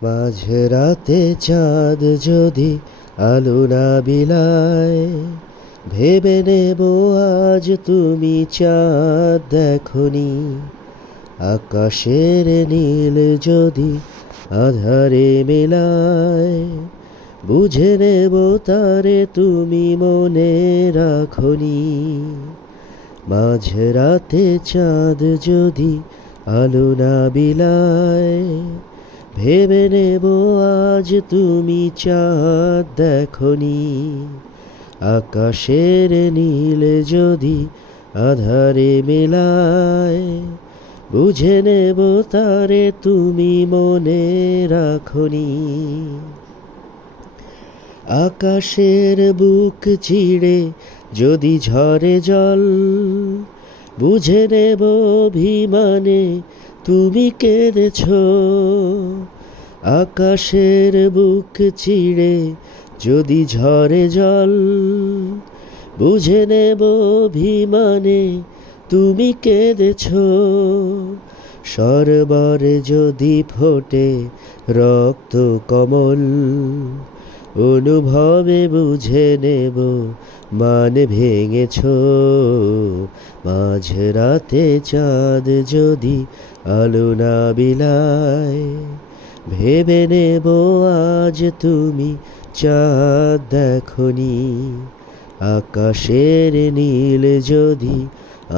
মাঝরাতে চাঁদ যদি আলো না বিলায়, ভেবে নেব আজ তুমি চাঁদ দেখনি। আকাশের নীল যদি আধারে মেলায়, বুঝে নেব তারে তুমি মনে রাখনি। মাঝরাতে চাঁদ যদি আলো না বিলায়, ভেবে নেব আজ তুমি চাঁদ দেখনি। আকাশের নীল যদি আধারে মেলায়, বুঝে নেব তারে তুমি মনে রাখনি। আকাশের বুক চিড়ে যদি ঝরে জল, বুঝে নেব অভিমানে তুমি কেঁদেছ। আকাশের বুক চিড়ে যদি ঝরে জল, বুঝে নেব অভিমানে তুমি কেঁদেছ। সরোবরে যদি ফোটে রক্ত কমল, অনুভবে বুঝে নেব মান ভেঙেছ। মাঝরাতে চাঁদ যদি আলো না বিলায়, ভেবে নেব আজ তুমি চাঁদ দেখনি। আকাশের নীল যদি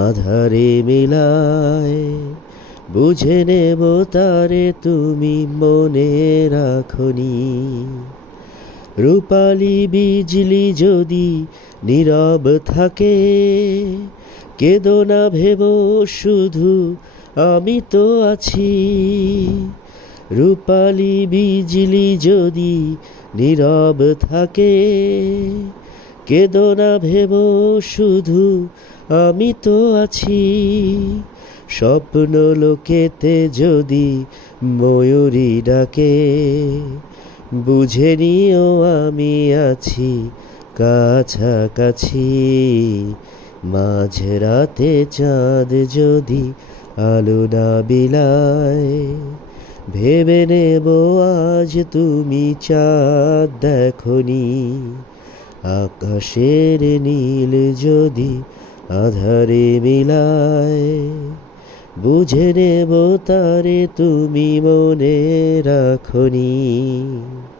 আধারে মিলায়, বুঝে নেব তারে তুমি মনে রাখনি। রূপালি বিজলি যদি নীরব থাকে, কেঁদো না ভেবো শুধু আমি তো আছি। রূপালি বিজলি যদি নীরব থাকে, কেঁদো না ভেবো শুধু আমি তো আছি। স্বপ্ন লোকেতে যদি ময়ূরী ডাকে, বুঝে নিও আমি আছি কাছাকাছি। মাঝরাতে চাঁদ যদি আলো না বিলায়, ভেবে নেব আজ তুমি চাঁদ দেখনি। আকাশের নীল যদি আধারে মিলায়, বুঝে নেব তারে তুমি মনে রাখনি।